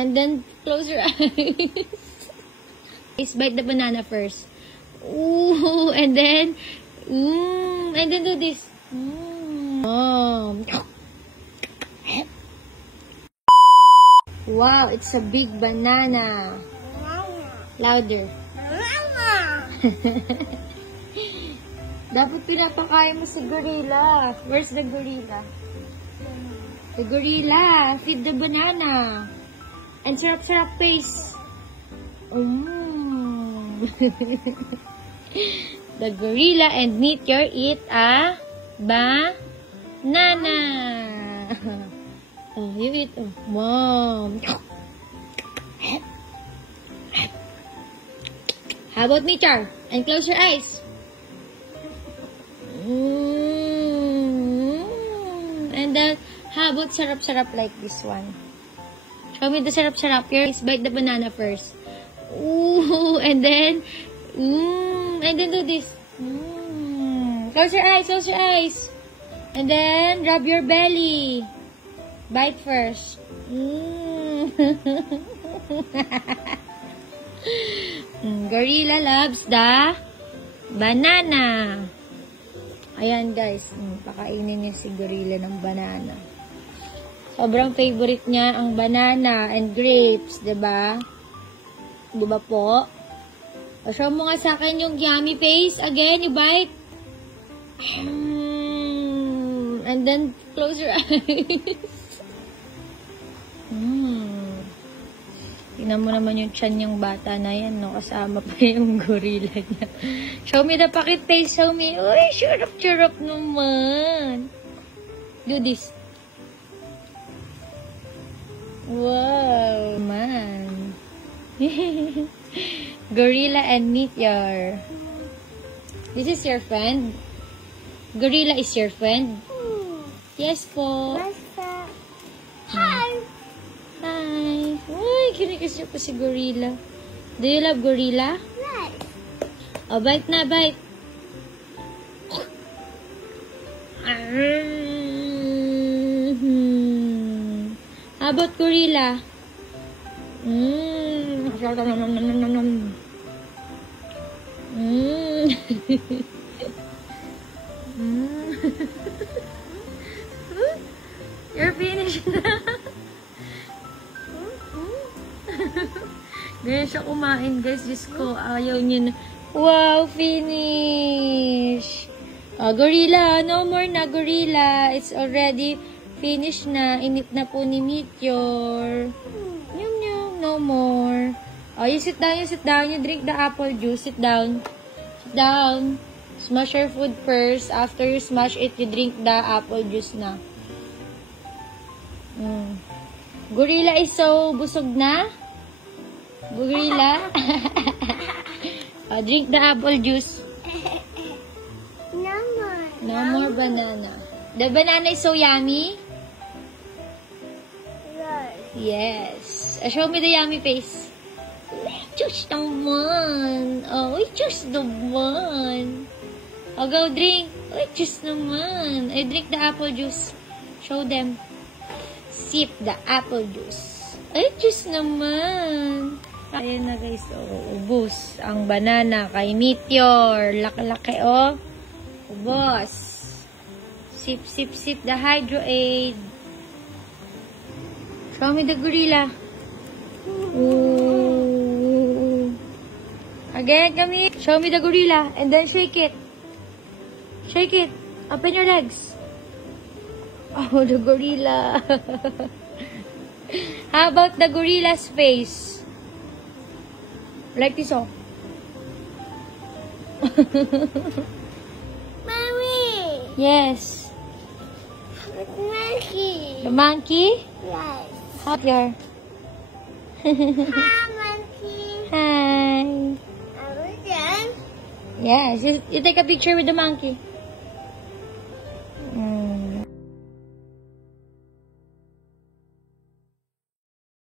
And then close your eyes. Please bite the banana first. Ooh, and then do this. Wow, it's a big banana. Louder. Dapat pinapakain mo si gorilla. Where's the gorilla? The gorilla. Feed the banana. And sarap-sarap face. The gorilla and Meteor eat a banana. Oh, you eat. Oh, mom. How about Meteor? And close your eyes. And then, how about sarap-sarap like this one? Show me the sarap-sarap. Here, bite the banana first. Ooh, and then do this. Close your eyes, close your eyes. And then, rub your belly. Bite first. Gorilla loves the banana. Ayan guys, pakainin niya si gorilla ng banana. Sobrang favorite niya ang banana and grapes, 'di ba? 'Di ba po? Show mo nga sa akin yung yummy face. Again, you bite. And then close your eyes. Tingnan mo naman yung tiyan yung bata na yan, no? Kasama pa yung gorilla niya. Show me the pocket face. Show me. Uy, churap-churap naman. Do this. Wow, man. Gorilla and Meteor. This is your friend? Gorilla is your friend? Yes po. Hi! Hi! Uy, kinikiss niyo pa si gorilla. Do you love gorilla? Yes. Oh, bite na, bite. How about gorilla? You're finished na. Ganyan siya kumain, guys. Diyos ko, ayaw niya na. Wow, finish! Gorilla, no more na, gorilla. It's already finished na. Init na po ni Meteor. Yum, yum, no more. You sit down, you sit down. You drink the apple juice. Sit down. Sit down. Smash your food first. After you smash it, you drink the apple juice na. Gorilla is so busog na. Gorilla. Drink the apple juice. No more. No more banana. The banana is so yummy. Yes. Yes. Show me the yummy face. Just the one. Oh, just the one. Oh, go drink. Just the one. I drink the apple juice. Show them. Sip the apple juice. Just naman. Ayan na guys, ubos ang banana kay Meteor. Laki-laki, ubos. Sip, sip, sip the Hydro-Aid. Show me the gorilla. Ooh. Again, kami. Show me the gorilla. And then shake it. Shake it. Open your legs. Oh, the gorilla. How about the gorilla's face? Like this, oh. Mommy! Yes. The monkey. The monkey? Yes. How here? Hi, monkey. Hi. Are we done? Yes. You take a picture with the monkey.